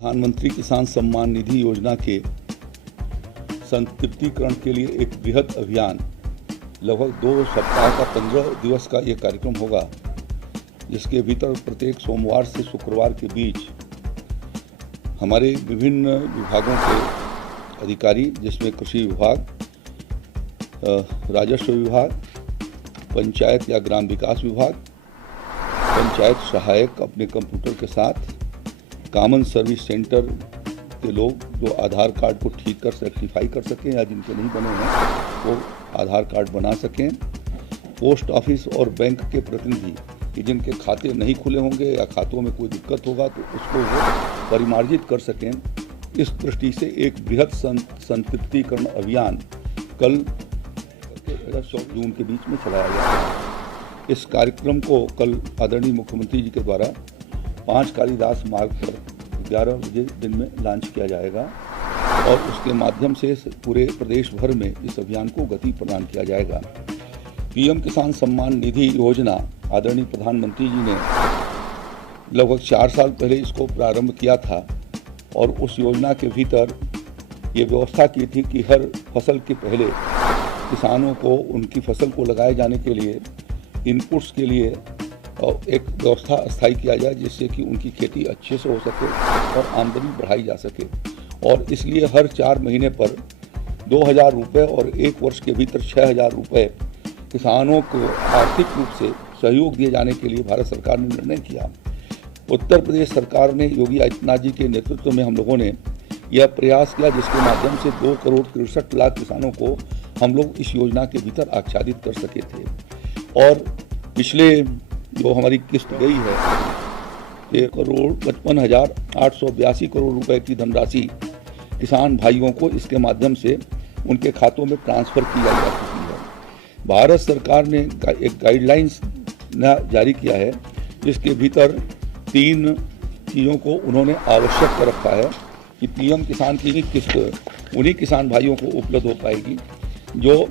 प्रधानमंत्री किसान सम्मान निधि योजना के संतृप्तिकरण के लिए एक बृहद अभियान लगभग 2 सप्ताह का 15 दिवस का ये कार्यक्रम होगा, जिसके भीतर प्रत्येक सोमवार से शुक्रवार के बीच हमारे विभिन्न विभागों के अधिकारी, जिसमें कृषि विभाग, राजस्व विभाग, पंचायत या ग्राम विकास विभाग, पंचायत सहायक अपने कंप्यूटर के साथ, कॉमन सर्विस सेंटर के लोग जो आधार कार्ड को ठीक कर रेक्टिफाई कर सकें या जिनके नहीं बने हैं वो आधार कार्ड बना सकें, पोस्ट ऑफिस और बैंक के प्रतिनिधि कि जिनके खाते नहीं खुले होंगे या खातों में कोई दिक्कत होगा तो उसको वो परिमार्जित कर सकें। इस दृष्टि से एक बृहद संतृप्तिकरण अभियान कल 14 जून के बीच में चलाया जाएगा। इस कार्यक्रम को कल आदरणीय मुख्यमंत्री जी के द्वारा 5 कालिदास मार्ग पर 11 बजे दिन में लॉन्च किया जाएगा और उसके माध्यम से पूरे प्रदेश भर में इस अभियान को गति प्रदान किया जाएगा। पीएम किसान सम्मान निधि योजना आदरणीय प्रधानमंत्री जी ने लगभग 4 साल पहले इसको प्रारंभ किया था और उस योजना के भीतर ये व्यवस्था की थी कि हर फसल के पहले किसानों को उनकी फसल को लगाए जाने के लिए इनपुट्स के लिए एक व्यवस्था स्थायी किया जाए, जिससे कि उनकी खेती अच्छे से हो सके और आमदनी बढ़ाई जा सके। और इसलिए हर 4 महीने पर 2,000 रुपये और 1 वर्ष के भीतर 6,000 रुपये किसानों को आर्थिक रूप से सहयोग दिए जाने के लिए भारत सरकार ने निर्णय किया। उत्तर प्रदेश सरकार ने योगी आदित्यनाथ जी के नेतृत्व में हम लोगों ने यह प्रयास किया, जिसके माध्यम से 2 करोड़ 63 लाख किसानों को हम लोग इस योजना के भीतर आच्छादित कर सके थे। और पिछले जो हमारी किस्त गई है 1,55,882 करोड़ रुपए की धनराशि किसान भाइयों को इसके माध्यम से उनके खातों में ट्रांसफ़र की जा चुकी है। भारत सरकार ने एक गाइडलाइंस जारी किया है, जिसके भीतर 3 चीज़ों को उन्होंने आवश्यक कर रखा है कि पीएम किसान की किस्त उन्हीं किसान भाइयों को उपलब्ध हो पाएगी जो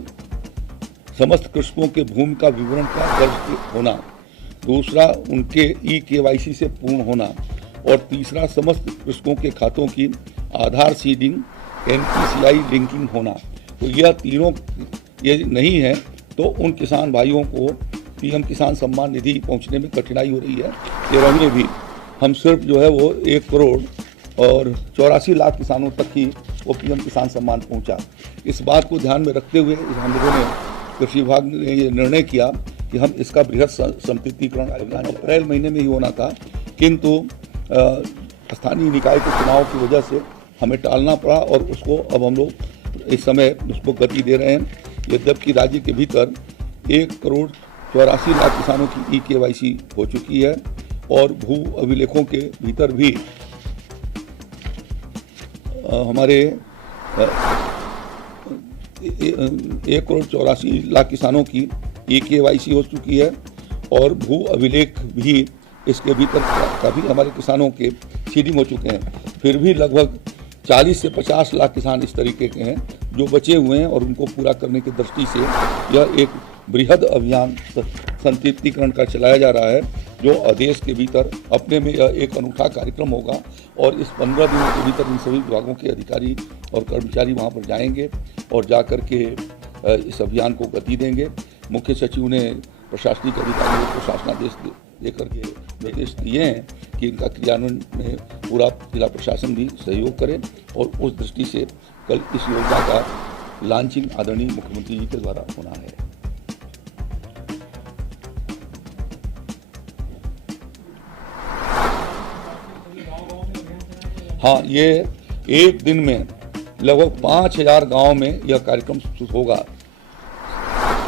समस्त कृषकों के भूमि का विवरण का दर्ज होना, दूसरा उनके KYC से पूर्ण होना और तीसरा समस्त कृषकों के खातों की आधार सीडिंग NPCI लिंकिंग होना। तो यह तीनों ये नहीं है तो उन किसान भाइयों को पीएम किसान सम्मान निधि पहुंचने में कठिनाई हो रही है। 13 में भी हम सिर्फ जो है वो 1 करोड़ और 84 लाख किसानों तक ही वो पीएम किसान सम्मान पहुंचा। इस बात को ध्यान में रखते हुए हम लोगों ने कृषि विभाग ने ये निर्णय किया कि हम इसका बृहद संतृप्तिकरण अभियान अप्रैल महीने में ही होना था, किंतु स्थानीय निकाय के चुनाव की वजह से हमें टालना पड़ा और उसको अब हम लोग इस समय उसको गति दे रहे हैं। यद्यपि राज्य के भीतर 1 करोड़ 84 लाख किसानों की KYC हो चुकी है और भू अभिलेखों के भीतर भी हमारे 1 करोड़ 84 लाख किसानों की KYC हो चुकी है और भू अभिलेख भी इसके भीतर काफ़ी हमारे किसानों के सीडिंग हो चुके हैं। फिर भी लगभग 40 से 50 लाख किसान इस तरीके के हैं जो बचे हुए हैं और उनको पूरा करने की दृष्टि से यह एक बृहद अभियान संतृप्तिकरण का चलाया जा रहा है, जो देश के भीतर अपने में यह एक अनूठा कार्यक्रम होगा। और इस 15 दिनों के भीतर इन सभी विभागों के अधिकारी और कर्मचारी वहाँ पर जाएंगे और जा कर के इस अभियान को गति देंगे। मुख्य सचिव ने प्रशासनिक अधिकारियों को शासनादेश देकर के निर्देश दिए हैं कि इनका क्रियान्वयन में पूरा जिला प्रशासन भी सहयोग करे और उस दृष्टि से कल इस योजना का लॉन्चिंग आदरणीय मुख्यमंत्री जी के द्वारा होना है। हाँ, ये एक दिन में लगभग 5,000 गाँव में यह कार्यक्रम होगा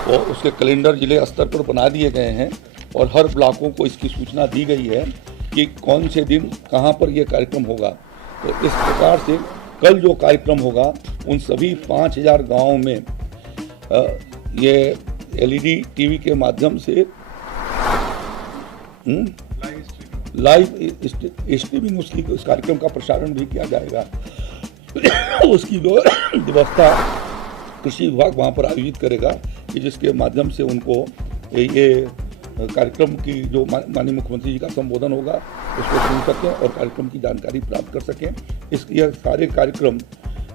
और उसके कैलेंडर जिले स्तर पर बना दिए गए हैं और हर ब्लॉकों को इसकी सूचना दी गई है कि कौन से दिन कहां पर यह कार्यक्रम होगा। तो इस प्रकार से कल जो कार्यक्रम होगा उन सभी 5,000 गाँवों में ये LED TV के माध्यम से लाइव स्ट्रीमिंग उस कार्यक्रम का प्रसारण भी किया जाएगा। उसकी व्यवस्था कृषि विभाग वहाँ पर आयोजित करेगा कि जिसके माध्यम से उनको ये कार्यक्रम की जो माननीय मुख्यमंत्री जी का संबोधन होगा उसको सुन सकें और कार्यक्रम की जानकारी प्राप्त कर सकें। यह सारे कार्यक्रम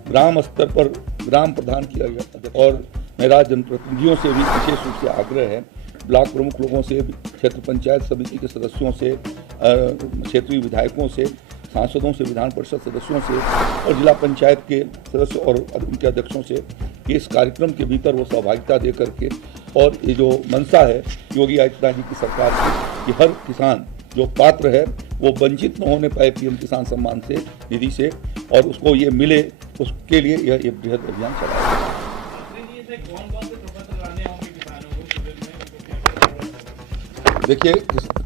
ग्राम स्तर पर ग्राम प्रधान किया गया और मेरा जनप्रतिनिधियों से भी विशेष रूप से आग्रह है, ब्लॉक प्रमुख लोगों से, क्षेत्र पंचायत समिति के सदस्यों से, क्षेत्रीय विधायकों से, सांसदों से, विधान परिषद सदस्यों से और जिला पंचायत के सदस्य और उनके अध्यक्षों से कि इस कार्यक्रम के भीतर वो सहभागिता दे करके और ये जो मंशा है योगी आदित्यनाथ जी की सरकार की कि हर किसान जो पात्र है वो वंचित न होने पाए पीएम किसान सम्मान से निधि से और उसको ये मिले, उसके लिए यह बृहद अभियान चलाया है। देखिए,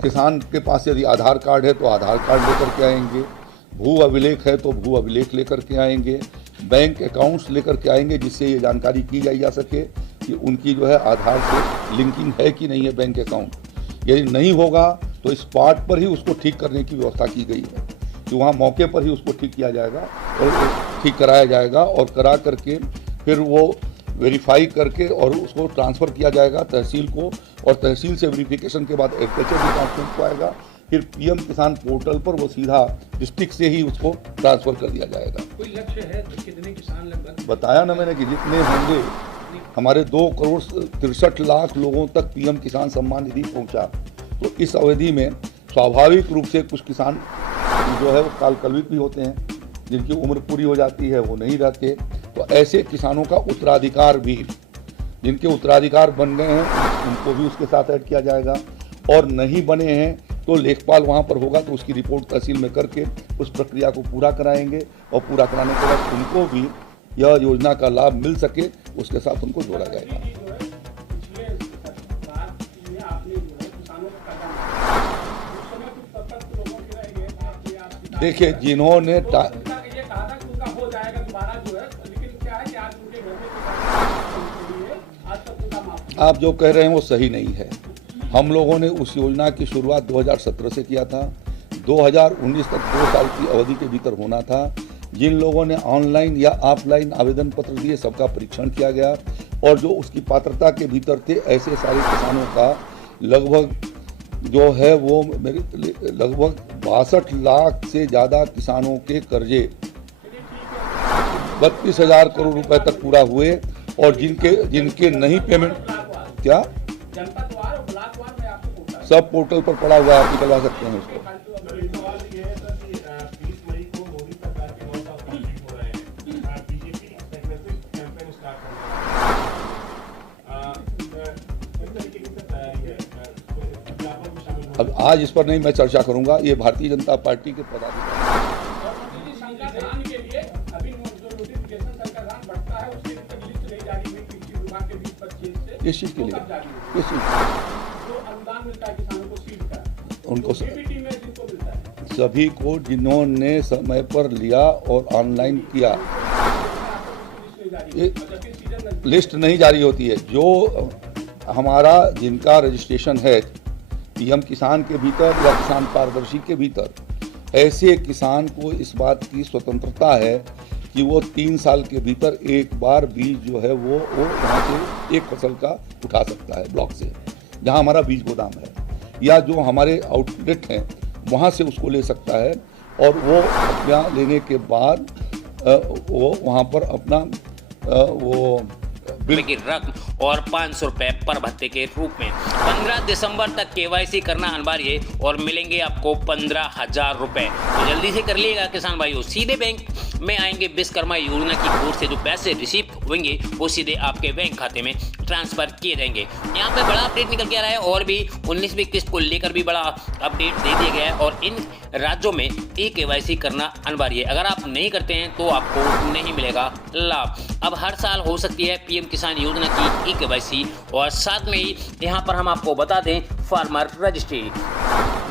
किसान के पास यदि आधार कार्ड है तो आधार कार्ड लेकर के आएंगे, भू अभिलेख है तो भू अभिलेख लेकर के आएंगे, बैंक अकाउंट्स लेकर के आएंगे जिससे ये जानकारी की जा सके कि उनकी जो है आधार से लिंकिंग है कि नहीं है बैंक अकाउंट। यदि नहीं होगा तो स्पॉट पर ही उसको ठीक करने की व्यवस्था की गई है कि वहाँ मौके पर ही उसको ठीक किया जाएगा और ठीक कराया जाएगा और करा करके फिर वो वेरीफाई करके और उसको ट्रांसफ़र किया जाएगा तहसील को और तहसील से वेरिफिकेशन के बाद एग्रीकल्चर डिपार्टमेंट को आएगा, फिर पीएम किसान पोर्टल पर वो सीधा डिस्ट्रिक्ट से ही उसको ट्रांसफ़र कर दिया जाएगा। कोई लक्ष्य है कितने किसान लगभग? बताया ना मैंने कि जितने होंगे, हमारे 2,63,00,000 लोगों तक पीएम किसान सम्मान निधि पहुंचा। तो इस अवधि में स्वाभाविक रूप से कुछ किसान जो है वो कालकल्विक भी होते हैं, जिनकी उम्र पूरी हो जाती है वो नहीं रहते। तो ऐसे किसानों का उत्तराधिकार भी, जिनके उत्तराधिकार बन गए हैं उनको भी उसके साथ ऐड किया जाएगा और नहीं बने हैं तो लेखपाल वहाँ पर होगा तो उसकी रिपोर्ट तहसील में करके उस प्रक्रिया को पूरा कराएंगे और पूरा कराने के बाद उनको भी यह योजना का लाभ मिल सके उसके साथ उनको जोड़ा जाएगा। देखिए, जिन्होंने आप जो कह रहे हैं वो सही नहीं है। हम लोगों ने उस योजना की शुरुआत 2017 से किया था, 2019 तक 2 साल की अवधि के भीतर होना था। जिन लोगों ने ऑनलाइन या ऑफलाइन आवेदन पत्र दिए सबका परीक्षण किया गया और जो उसकी पात्रता के भीतर थे ऐसे सारे किसानों का लगभग जो है वो मेरे लगभग 62 लाख से ज़्यादा किसानों के कर्जे 32,000 करोड़ रुपए तक पूरा हुए और जिनके नहीं पेमेंट क्या सब पोर्टल पर पड़ा हुआ है, आप निकलवा सकते हैं उसको। अब आज इस पर नहीं मैं चर्चा करूंगा, ये भारतीय जनता पार्टी के पदाधिकारी। किस चीज के लिए? किस चीज? उनको सभी को जिन्होंने समय पर लिया और ऑनलाइन किया, लिस्ट नहीं जारी होती है। जो हमारा जिनका रजिस्ट्रेशन है पीएम किसान के भीतर या किसान पारदर्शी के भीतर, ऐसे किसान को इस बात की स्वतंत्रता है कि वो 3 साल के भीतर एक बार बीज जो है वो वहाँ से एक फसल का उठा सकता है ब्लॉक से, जहाँ हमारा बीज गोदाम है, या जो हमारे आउटलेट हैं वहाँ से उसको ले सकता है और वो अपना लेने के बाद वो वहाँ पर अपना वो की रकम और 500 रुपए पर भत्ते के रूप में 15 दिसंबर तक केवाईसी करना अनिवार्य और मिलेंगे आपको 15,000 रुपए। तो जल्दी से कर लीजिएगा किसान भाइयों। सीधे बैंक में आएंगे विश्वकर्मा योजना की ओर से जो पैसे रिसीव होंगे वो सीधे आपके बैंक खाते में ट्रांसफर किए जाएंगे। यहाँ पे बड़ा अपडेट निकल के आ रहा है और भी 19वीं किस्त को लेकर भी बड़ा अपडेट दे दिया गया है और इन राज्यों में केवाईसी करना अनिवार्य है। अगर आप नहीं करते हैं तो आपको नहीं मिलेगा लाभ। अब हर साल हो सकती है पीएम किसान योजना की केवाईसी और साथ में ही यहाँ पर हम आपको बता दें फार्मर रजिस्ट्री,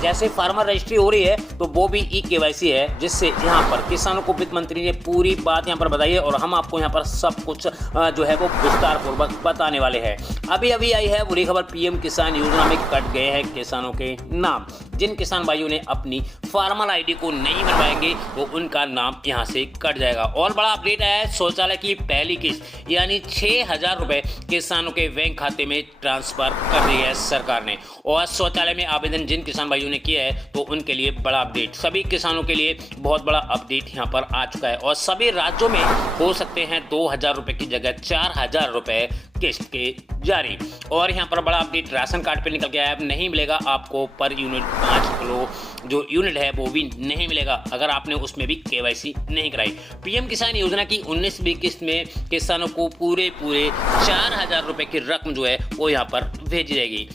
जैसे फार्मर रजिस्ट्री हो रही है तो वो भी केवाईसी है, जिससे यहाँ पर किसानों को वित्त मंत्री ने पूरी बात यहाँ पर बताई है और हम आपको यहाँ पर सब कुछ जो है वो विस्तार पूर्वक बताने वाले हैं। अभी अभी आई है बुरी खबर, पीएम किसान योजना में कट गए हैं किसानों के नाम। जिन किसान भाइयों ने अपनी फार्मर आईडी को नहीं बनवाएंगे वो उनका नाम यहां से कट जाएगा। और बड़ा अपडेट आया है, शौचालय की पहली किस्त यानी 6,000 रुपए किसानों के बैंक खाते में ट्रांसफर कर दी है सरकार ने। और शौचालय में आवेदन जिन किसान भाइयों ने किया है तो उनके लिए बड़ा अपडेट, सभी किसानों के लिए बहुत बड़ा अपडेट यहाँ पर आ चुका है। और सभी राज्यों में हो सकते हैं 2,000 रुपए की जगह 4,000 रुपए किस्त के जारी। और यहाँ पर बड़ा अपडेट राशन कार्ड पे निकल के आया, अब नहीं मिलेगा आपको पर यूनिट 5 किलो जो यूनिट है वो भी नहीं मिलेगा अगर आपने उसमें भी केवाईसी नहीं कराई। पीएम किसान योजना की 19वीं किस्त में किसानों को पूरे 4,000 रुपए की रकम जो है वो यहाँ पर भेजी जाएगी।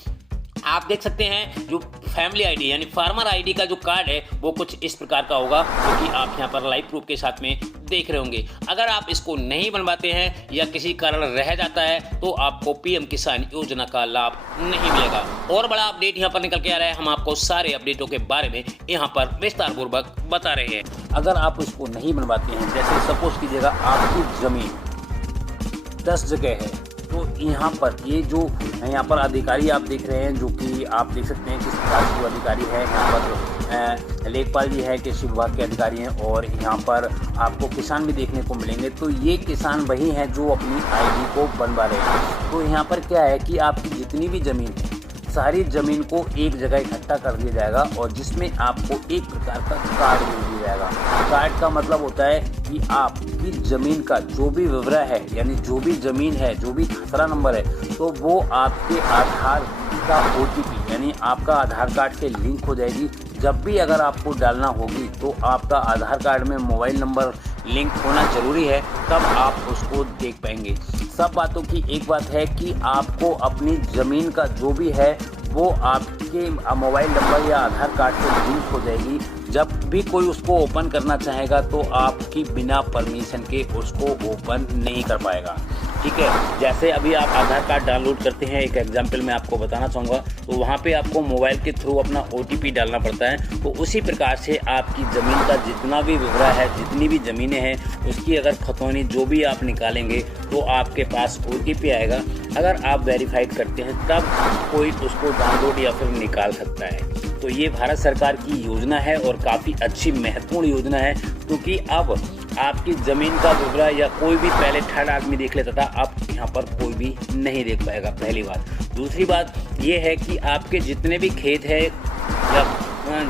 आप देख सकते हैं जो फैमिली आईडी यानी फार्मर आईडी का जो कार्ड है वो कुछ इस प्रकार का होगा, क्योंकि आप यहाँ पर लाइव प्रूफ के साथ में देख रहे होंगे। अगर आप इसको नहीं बनवाते हैं या किसी कारण रह जाता है तो आपको पीएम किसान योजना का लाभ नहीं मिलेगा। और बड़ा अपडेट यहाँ पर निकल के आ रहा है, हम आपको सारे अपडेटों के बारे में यहाँ पर विस्तार पूर्वक बता रहे हैं। अगर आप इसको नहीं बनवाते हैं, जैसे सपोज कीजिएगा आपकी जमीन 10 जगह है, तो यहाँ पर ये जो यहाँ पर अधिकारी आप देख रहे हैं, जो कि आप देख सकते हैं किस प्रकार के अधिकारी है। यहाँ पर लेखपाल जी है, कृषि विभाग के अधिकारी हैं, और यहाँ पर आपको किसान भी देखने को मिलेंगे। तो ये किसान वही हैं जो अपनी आईडी को बनवा रहे हैं। तो यहाँ पर क्या है कि आपकी जितनी भी ज़मीन है सारी ज़मीन को एक जगह इकट्ठा कर दिया जाएगा, और जिसमें आपको एक प्रकार का कार्ड दे दिया जाएगा। कार्ड का मतलब होता है कि आपकी ज़मीन का जो भी विवरण है, यानी जो भी ज़मीन है, जो भी खसरा नंबर है, तो वो आपके आधार का OTP यानी आपका आधार कार्ड से लिंक हो जाएगी। जब भी अगर आपको डालना होगी तो आपका आधार कार्ड में मोबाइल नंबर लिंक होना ज़रूरी है, तब आप उसको देख पाएंगे। सब बातों की एक बात है कि आपको अपनी ज़मीन का जो भी है वो आपके मोबाइल नंबर या आधार कार्ड से लिंक हो जाएगी। जब भी कोई उसको ओपन करना चाहेगा तो आपकी बिना परमिशन के उसको ओपन नहीं कर पाएगा। ठीक है, जैसे अभी आप आधार कार्ड डाउनलोड करते हैं, एक एग्जांपल मैं आपको बताना चाहूँगा, तो वहाँ पे आपको मोबाइल के थ्रू अपना OTP डालना पड़ता है। तो उसी प्रकार से आपकी ज़मीन का जितना भी विवरण है, जितनी भी ज़मीनें हैं, उसकी अगर खतौनी जो भी आप निकालेंगे तो आपके पास OTP आएगा। अगर आप वेरीफाइड करते हैं तब कोई उसको डाउनलोड या फिर निकाल सकता है। तो ये भारत सरकार की योजना है और काफ़ी अच्छी महत्वपूर्ण योजना है, क्योंकि अब आपकी ज़मीन का विवरण या कोई भी पहले थर्ड आदमी देख लेता था, अब यहाँ पर कोई भी नहीं देख पाएगा, पहली बात। दूसरी बात ये है कि आपके जितने भी खेत है या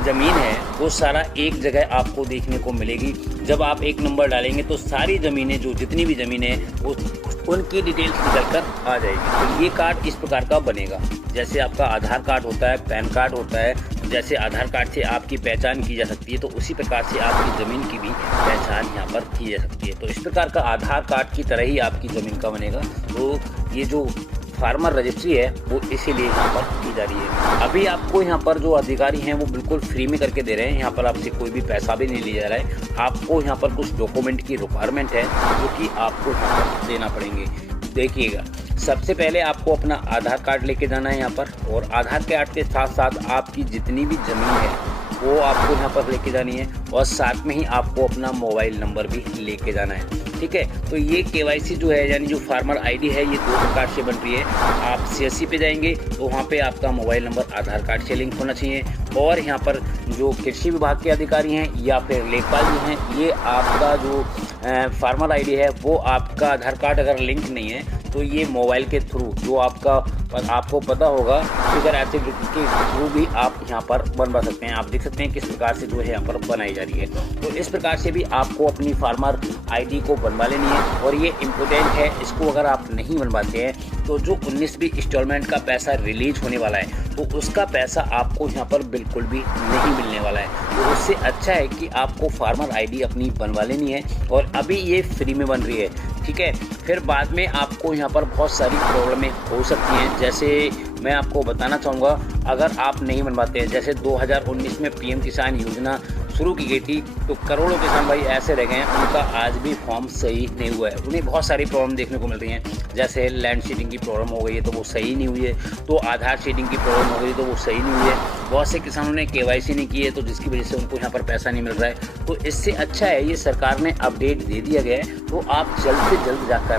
ज़मीन है वो सारा एक जगह आपको देखने को मिलेगी। जब आप एक नंबर डालेंगे तो सारी ज़मीनें, जो जितनी भी ज़मीनें हैं वो उनकी डिटेल्स निकल कर आ जाएगी। तो ये कार्ड इस प्रकार का बनेगा, जैसे आपका आधार कार्ड होता है, पैन कार्ड होता है, जैसे आधार कार्ड से आपकी पहचान की जा सकती है, तो उसी प्रकार से आपकी ज़मीन की भी पहचान यहाँ पर की जा सकती है। तो इस प्रकार का आधार कार्ड की तरह ही आपकी ज़मीन का बनेगा। तो ये जो फार्मर रजिस्ट्री है वो इसीलिए यहाँ पर की जा रही है। अभी आपको यहाँ पर जो अधिकारी हैं वो बिल्कुल फ्री में करके दे रहे हैं। यहाँ पर आपसे कोई भी पैसा भी नहीं लिया जा रहा है। आपको यहाँ पर कुछ डॉक्यूमेंट की रिक्वायरमेंट है जो कि आपको यहाँ पर देना पड़ेंगे। देखिएगा, सबसे पहले आपको अपना आधार कार्ड लेके जाना है यहाँ पर, और आधार कार्ड के साथ साथ आपकी जितनी भी ज़मीन है वो आपको यहाँ पर लेके जानी है, और साथ में ही आपको अपना मोबाइल नंबर भी लेके जाना है। ठीक है, तो ये KYC जो है यानी जो फार्मर आईडी है ये 2 प्रकार से बन रही है। आप CSC पे जाएंगे तो वहाँ पे आपका मोबाइल नंबर आधार कार्ड से लिंक होना चाहिए, और यहाँ पर जो कृषि विभाग के अधिकारी हैं या फिर लेखपाल जी हैं, ये आपका जो फार्मर आईडी है वो आपका आधार कार्ड अगर लिंक नहीं है तो ये मोबाइल के थ्रू जो आपको पता होगा फिगर एक्टिविटी के थ्रू भी आप यहाँ पर बनवा सकते हैं। आप देख सकते हैं किस प्रकार से जो है यहाँ पर बनाई जा रही है। तो इस प्रकार से भी आपको अपनी फार्मर आईडी को बनवा लेनी है, और ये इम्पोर्टेंट है। इसको अगर आप नहीं बनवाते हैं तो जो 19वीं इंस्टॉलमेंट का पैसा रिलीज होने वाला है तो उसका पैसा आपको यहाँ पर बिल्कुल भी नहीं मिलने वाला है। तो उससे अच्छा है कि आपको फार्मर आईडी अपनी बनवा लेनी है, और अभी ये फ्री में बन रही है। ठीक है, फिर बाद में आपको यहाँ पर बहुत सारी प्रॉब्लमें हो सकती हैं। जैसे मैं आपको बताना चाहूँगा, अगर आप नहीं बनवाते हैं, जैसे 2019 में पीएम किसान योजना शुरू की गई थी, तो करोड़ों किसान भाई ऐसे रह गए हैं उनका आज भी फॉर्म सही नहीं हुआ है। उन्हें बहुत सारी प्रॉब्लम देखने को मिल रही हैं, जैसे लैंड शीटिंग की प्रॉब्लम हो गई है तो वो सही नहीं हुई है, तो आधार शीटिंग की प्रॉब्लम हो गई तो वो सही नहीं हुई है, बहुत से किसानों ने KYC नहीं की है तो जिसकी वजह से उनको यहाँ पर पैसा नहीं मिल रहा है। तो इससे अच्छा है ये सरकार ने अपडेट दे दिया गया है, तो आप जल्द से जल्द जाकर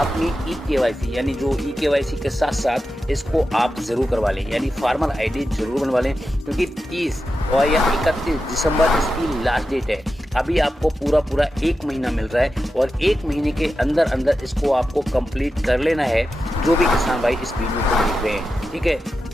अपनी eKYC यानी जो eKYC के साथ साथ इसको आप ज़रूर करवा लें, यानी फार्मर ID ज़रूर बनवा लें, क्योंकि 30 और या 31 दिसंबर इसकी लास्ट डेट है। अभी आपको पूरा 1 महीना मिल रहा है और 1 महीने के अंदर अंदर इसको आपको कंप्लीट कर लेना है, जो भी किसान भाई इस वीडियो को देख रहे हैं, ठीक है।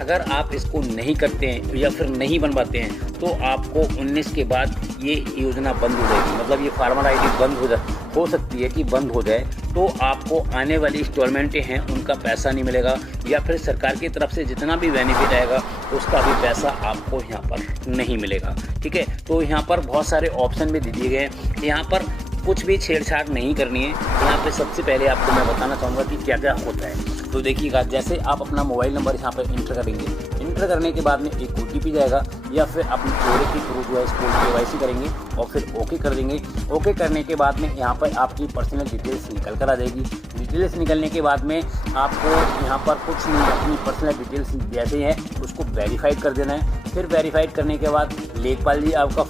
अगर आप इसको नहीं करते हैं या फिर नहीं बनवाते हैं तो आपको 19 के बाद ये योजना बंद हो जाएगी, मतलब ये फार्मर ID बंद हो सकती है कि बंद हो जाए, तो आपको आने वाली इंस्टॉलमेंटें हैं उनका पैसा नहीं मिलेगा, या फिर सरकार की तरफ से जितना भी बेनिफिट आएगा उसका भी पैसा आपको यहाँ पर नहीं मिलेगा, ठीक है। तो यहाँ पर बहुत सारे ऑप्शन भी दे दिए गए हैं, यहाँ पर कुछ भी छेड़छाड़ नहीं करनी है। यहाँ पे सबसे पहले आपको मैं बताना चाहूँगा कि क्या क्या होता है। तो देखिएगा, जैसे आप अपना मोबाइल नंबर यहाँ पर इंटर करेंगे, इंटर करने के बाद में एक OTP जाएगा, या फिर अपने चेहरे के थ्रू जो है इसको KYC करेंगे और फिर ओके कर देंगे। ओके करने के बाद में यहाँ पर आपकी पर्सनल डिटेल्स निकल कर आ जाएगी। डिटेल्स निकलने के बाद में आपको यहाँ पर कुछ नहीं, अपनी पर्सनल डिटेल्स जैसे हैं उसको वेरीफाइड कर देना है। फिर वेरीफाइड करने के बाद लेखपाल जी आपका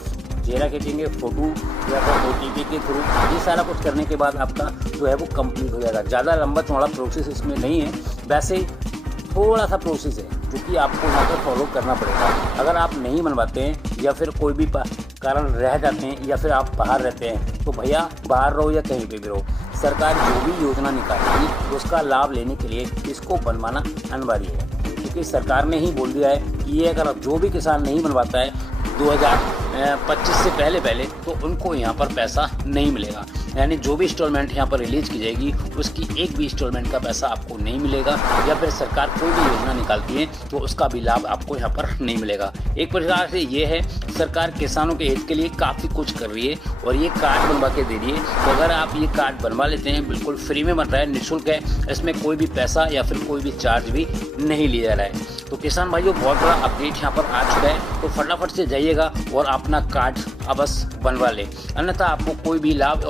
चेहरा खींचेंगे, फोटो या फिर OTP के थ्रू, ये सारा कुछ करने के बाद आपका जो है वो कंप्लीट हो जाएगा। ज़्यादा लंबा चौड़ा प्रोसेस इसमें नहीं है, वैसे थोड़ा सा प्रोसेस है जो कि आपको यहाँ पर फॉलो करना पड़ेगा। अगर आप नहीं बनवाते हैं या फिर कोई भी कारण रह जाते हैं या फिर आप बाहर रहते हैं, तो भैया बाहर रहो या कहीं पे भी रहो, सरकार जो भी योजना निकालेगी उसका लाभ लेने के लिए इसको बनवाना अनिवार्य है, क्योंकि सरकार ने ही बोल दिया है कि ये अगर जो भी किसान नहीं बनवाता है 2025 से पहले तो उनको यहाँ पर पैसा नहीं मिलेगा। यानी जो भी इंस्टॉलमेंट यहाँ पर रिलीज़ की जाएगी उसकी एक भी इंस्टॉलमेंट का पैसा आपको नहीं मिलेगा, या फिर सरकार कोई भी योजना निकालती है तो उसका भी लाभ आपको यहाँ पर नहीं मिलेगा। एक प्रकार से ये है, सरकार किसानों के हित के लिए काफ़ी कुछ कर रही है और ये कार्ड बनवा के दे रही है। तो अगर आप ये कार्ड बनवा लेते हैं, बिल्कुल फ्री में बन रहा है, निःशुल्क है, इसमें कोई भी पैसा या फिर कोई भी चार्ज भी नहीं लिया जा रहा है। तो किसान भाइयों, बहुत बड़ा अपडेट यहाँ पर आ चुका है, तो फटाफट से जाइएगा और अपना कार्ड अवश्य बनवा लें, अन्यथा आपको कोई भी लाभ